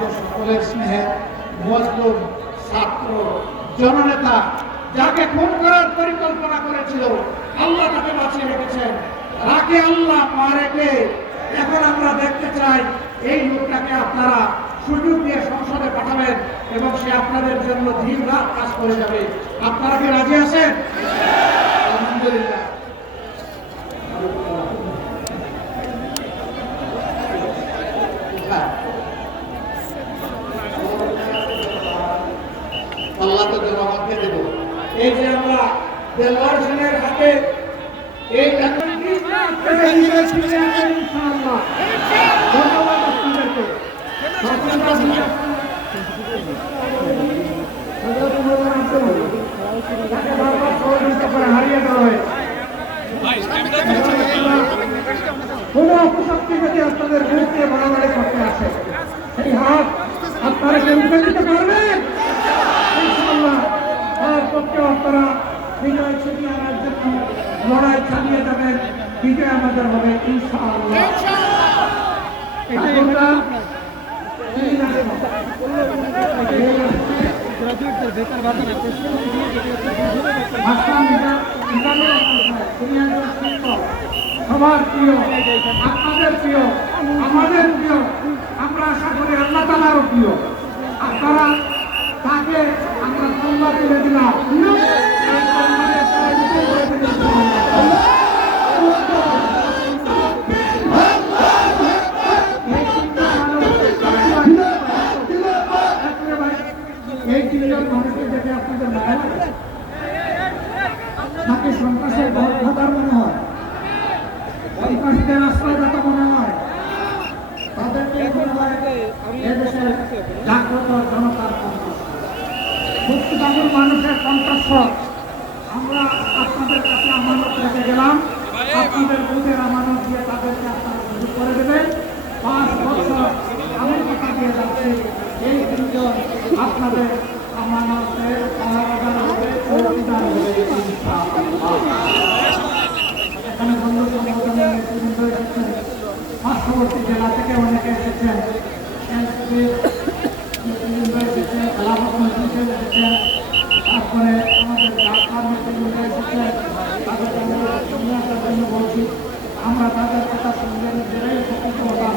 আমাদের সকলের স্নেহের মজলুম ছাত্র জননেতা, যাকে খুন করার পরিকল্পনা করেছিল আল্লাহ তাকে বাঁচিয়ে রেখেছেন। রাখে আল্লাহ পা রেখে এখন আমরা দেখতে চাই এই লোকটাকে আপনারা সুযোগ দিয়ে সংসদে পাঠাবেন এবং সে আপনাদের জন্য দিন রাত কাজ করে যাবে। আপনারা কি রাজি আছেন? আলহামদুলিল্লাহ। আল্লাহ তো জনগণকে দেব। এই যে আমরা দেলোয়ার হোসেনের হাতে এই ইনশাআল্লাহ ধন্যবাদ আপনাদেরকে। হারিয়ে দেওয়া হয় কোন অপশক্তি যদি আপনাদের বিরুদ্ধে বাড়াবাড়ি করতে আসে সেই হাত আপনারা কেউ দিতে পারবেন ইনশাআল্লাহ। তার পক্ষে আপনারা বিজয় ছিনিয়ে আনার জন্য লড়াই চালিয়ে যাবেন। বিজয় আমাদের হবে ইনশাআল্লাহ। সবার প্রিয়, আপনাদের প্রিয়, আমাদের প্রিয়, আমরা আশা করি আল্লাহ তাআলারও প্রিয়। আপনারা তাকে আমরা কল্লা তুলে দিলাম। এই তিনজন মানুষকে দেখে আপনাদের মায়া লাগে, তাকে সন্ত্রাসের গণধার মনে হয়, সন্ত্রাসীদের আশ্রয়দাতা মনে হয়, তাদেরকে মনে হয় এদেশের জাগ্রত জনতার কণ্ঠস্বর, মুক্তিবাবুর মানুষের কণ্ঠস্বর। আমরা আপনাদের কাছে আমানত রেখে গেলাম, আপনাদের বুথের আমানত দিয়ে তাদেরকে আপনারা সুযোগ করে দেবেন। 5 বছর আমি কথা দিয়ে যাচ্ছি, এই তিনজন আপনাদের আমানতের পাহারাদার হবে, চৌকিদার হবে ইনশাআল্লাহ। এখানে বন্ধু সংগঠনের নেতৃবৃন্দ এসেছেন, পার্শ্ববর্তী জেলা থেকে অনেকে এসেছেন, নেতৃবৃন্দ এসেছেন, খেলাফত মজলিসের এসেছেন, তারপরে আমাদের ডাক্তার নেতৃবৃন্দ এসেছেন। তাদেরকে আমরা শুনে আসার জন্য বলছি, আমরা তাদের কথা শুনলে নিজেরাই উপকৃত হতাম।